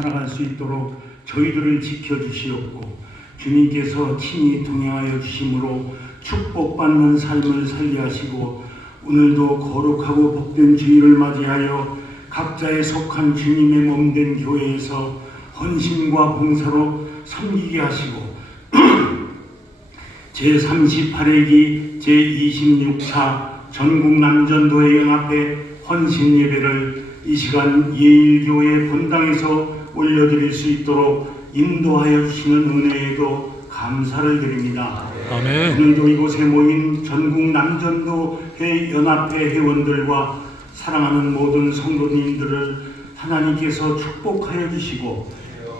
살아갈 수 있도록 저희들을 지켜주시옵고 주님께서 친히 동행하여 주심으로 축복받는 삶을 살게 하시고 오늘도 거룩하고 복된 주일을 맞이하여 각자의 속한 주님의 몸된 교회에서 헌신과 봉사로 섬기게 하시고 제38회기 제26차 전국 남전도회 연합회 헌신 예배를 이 시간 예일교회 본당에서 올려드릴 수 있도록 인도하여 주시는 은혜에도 감사를 드립니다. 아멘. 오늘도 이곳에 모인 전국 남전도회 연합회 회원들과 사랑하는 모든 성도님들을 하나님께서 축복하여 주시고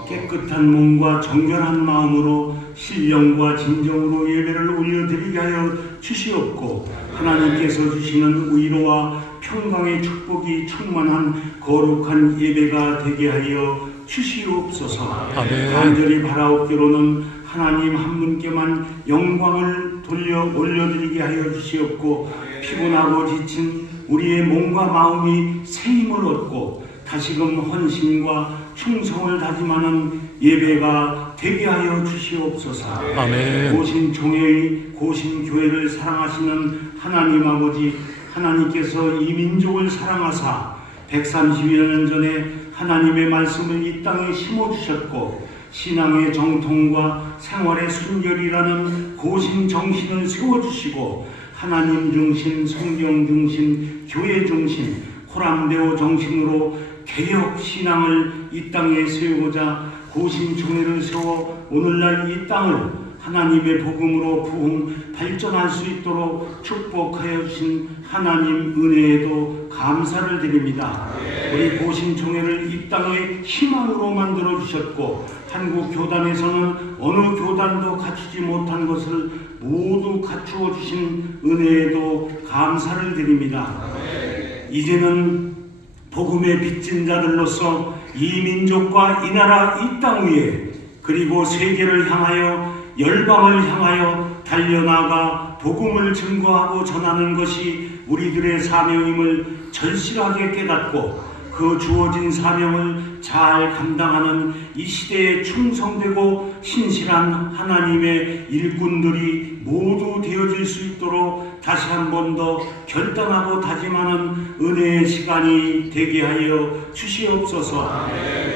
깨끗한 몸과 정결한 마음으로 신령과 진정으로 예배를 올려드리게 하여 주시옵고 하나님께서 주시는 위로와 평강의 축복이 충만한 거룩한 예배가 되게 하여 주시옵소서. 아멘. 간절히 바라옵기로는 하나님 한 분께만 영광을 돌려 올려드리게 하여 주시옵고 피곤하고 지친 우리의 몸과 마음이 새 힘을 얻고 다시금 헌신과 충성을 다짐하는 예배가 되게 하여 주시옵소서. 아멘. 고신 종회의 고신 교회를 사랑하시는 하나님 아버지 하나님께서 이 민족을 사랑하사 130여 년 전에 하나님의 말씀을 이 땅에 심어 주셨고 신앙의 정통과 생활의 순결이라는 고신 정신을 세워 주시고 하나님 중심, 성경 중심, 교회 중심, 코람데오 정신으로 개혁 신앙을 이 땅에 세우고자 고신 종회를 세워 오늘날 이 땅을 하나님의 복음으로 부흥 발전할 수 있도록 축복하여 주신 하나님 은혜에도 감사를 드립니다. 우리 고신 종회를 이 땅의 희망으로 만들어 주셨고 한국 교단에서는 어느 교단도 갖추지 못한 것을 모두 갖추어 주신 은혜에도 감사를 드립니다. 이제는 복음의 빚진 자들로서 이 민족과 이 나라 이 땅 위에 그리고 세계를 향하여 열방을 향하여 달려나가 복음을 증거하고 전하는 것이 우리들의 사명임을 절실하게 깨닫고 그 주어진 사명을 잘 감당하는 이 시대에 충성되고 신실한 하나님의 일꾼들이 모두 되어질 수 있도록 다시 한 번 더 결단하고 다짐하는 은혜의 시간이 되게 하여 주시옵소서.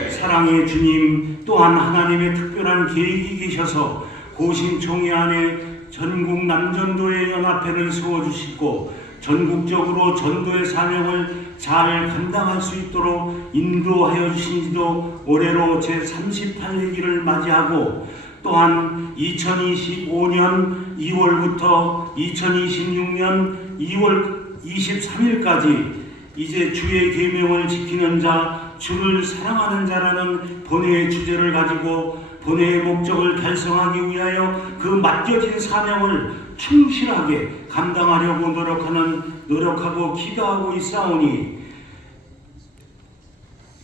사랑의 주님 또한 하나님의 특별한 계획이 계셔서 고신총회 안에 전국 남전도의 연합회를 세워주시고 전국적으로 전도의 사명을 잘 감당할 수 있도록 인도하여 주신 지도 올해로 제38회기를 맞이하고 또한 2025년 2월부터 2026년 2월 23일까지 이제 주의 계명을 지키는 자, 주를 사랑하는 자라는 본회의 주제를 가지고 본회의 목적을 달성하기 위하여 그 맡겨진 사명을 충실하게 감당하려고 노력하는 노력하고 기도하고 있사오니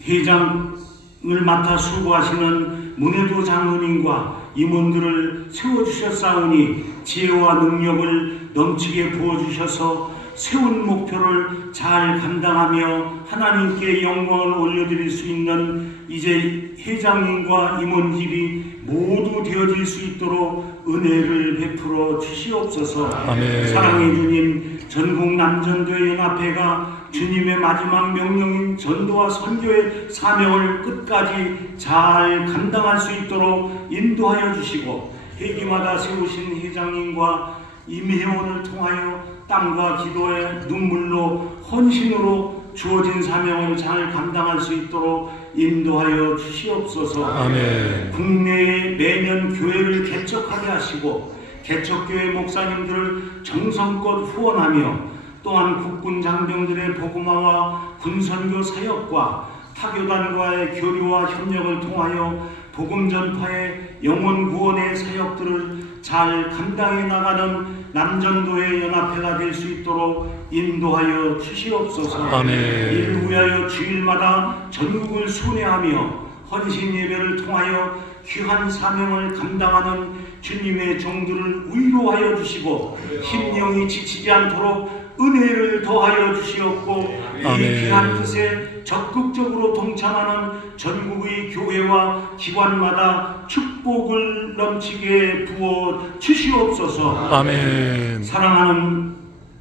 회장을 맡아 수고하시는 문혜도 장로님과 임원들을 세워주셨사오니 지혜와 능력을 넘치게 부어주셔서 세운 목표를 잘 감당하며 하나님께 영광을 올려드릴 수 있는 이제 회장님과 임원들이 모두 되어질 수 있도록 은혜를 베풀어 주시옵소서. 아멘. 사랑의 주님, 전국 남전도의 연합회가 주님의 마지막 명령인 전도와 선교의 사명을 끝까지 잘 감당할 수 있도록 인도하여 주시고 회기마다 세우신 회장님과 임회원을 통하여 땀과 기도의 눈물로 헌신으로 주어진 사명을 잘 감당할 수 있도록 인도하여 주시옵소서. 아멘. 국내에 매년 교회를 개척하게 하시고 개척교회 목사님들을 정성껏 후원하며 또한 국군 장병들의 복음화와 군선교 사역과 타교단과의 교류와 협력을 통하여 복음 전파의 영혼 구원의 사역들을 잘 감당해 나가는 남전도의 연합회가 될 수 있도록 인도하여 주시옵소서. 아멘. 위하여 주일마다 전국을 순회하며 헌신 예배를 통하여 귀한 사명을 감당하는 주님의 종들을 위로하여 주시고 심령이 지치지 않도록 은혜를 더하여 주시옵고 이. 귀한 뜻에 적극적으로 동참하는 전국의 교회와 기관마다 축복을 넘치게 부어 주시옵소서. 아멘. 사랑하는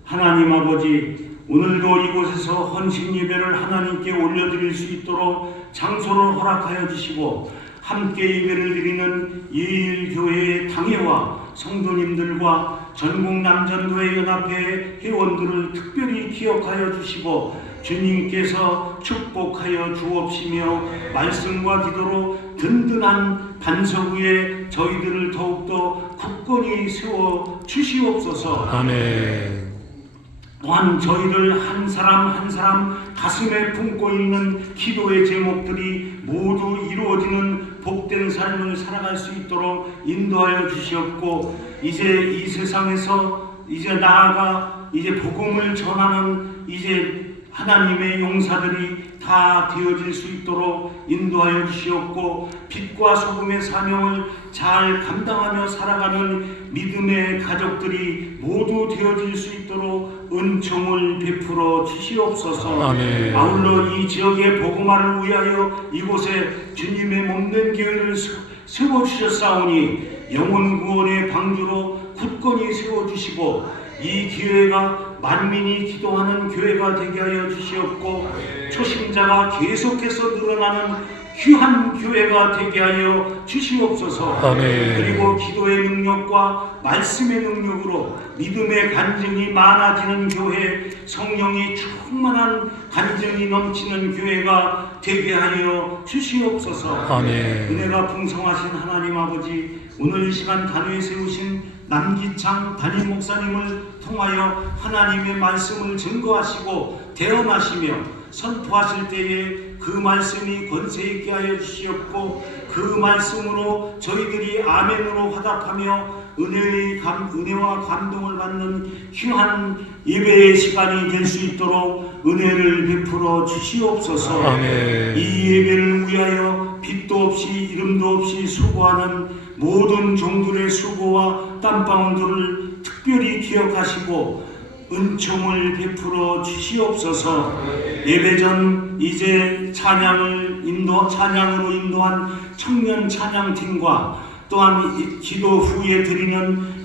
하나님 아버지, 오늘도 이곳에서 헌신 예배를 하나님께 올려드릴 수 있도록 장소를 허락하여 주시고 함께 예배를 드리는 예일교회의 당회와 성도님들과 전국 남전도회 연합회 회원들을 특별히 기억하여 주시고 주님께서 축복하여 주옵시며 말씀과 기도로 든든한 반석 위에 저희들을 더욱더 굳건히 세워 주시옵소서. 아멘. 또한 저희들 한 사람 한 사람 가슴에 품고 있는 기도의 제목들이 모두 이루어지는 복된 삶을 살아갈 수 있도록 인도하여 주시옵고 이제 이 세상에서 이제 나아가 이제 복음을 전하는 이제 하나님의 용사들이 다 되어질 수 있도록 인도하여 주시옵고 빛과 소금의 사명을 잘 감당하며 살아가는 믿음의 가족들이 모두 되어질 수 있도록 은총을 베풀어 주시옵소서. 아멘. 아울러 이 지역의 복음화를 위하여 이곳에 주님의 몸된 교회를 세워 주셨사오니 영혼 구원의 방주로 굳건히 세워 주시고 이 기회가 만민이 기도하는 교회가 되게 하여 주시옵고 초심자가 계속해서 늘어나는 귀한 교회가 되게 하여 주시옵소서. 아멘. 그리고 기도의 능력과 말씀의 능력으로 믿음의 간증이 많아지는 교회, 성령이 충만한 간증이 넘치는 교회가 되게 하여 주시옵소서. 아멘. 은혜가 풍성하신 하나님 아버지, 오늘 이 시간 단위에 세우신 남기창 담임 목사님을 통하여 하나님의 말씀을 증거하시고 대언하시며 선포하실 때에 그 말씀이 권세 있게 하여 주시옵고 그 말씀으로 저희들이 아멘으로 화답하며 은혜의 감, 은혜와 감동을 받는 귀한 예배의 시간이 될 수 있도록 은혜를 베풀어 주시옵소서. 아멘. 이 예배를 위하여 빛도 없이 이름도 없이 수고하는 모든 종들의 수고와 땀방울들을 특별히 기억하시고 은총을 베풀어 주시옵소서. 예배전 이제 찬양을 인도 찬양으로 인도한 청년 찬양팀과 또한 이 기도 후에 드리는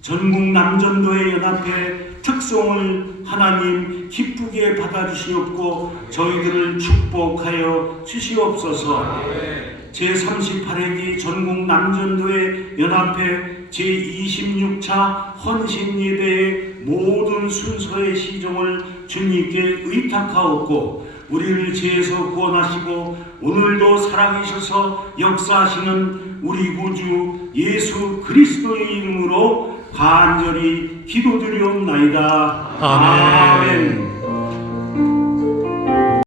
전국 남전도의 연합회 특송을 하나님 기쁘게 받아주시옵고 저희들을 축복하여 주시옵소서. 제38회기 전국 남전도의 연합회 제26차 헌신 예배의 모든 순서의 시종을 주님께 의탁하옵고 우리를 죄에서 구원하시고 오늘도 살아계셔서 역사하시는 우리 구주 예수 그리스도의 이름으로 간절히 기도드리옵나이다. 아멘. 아멘.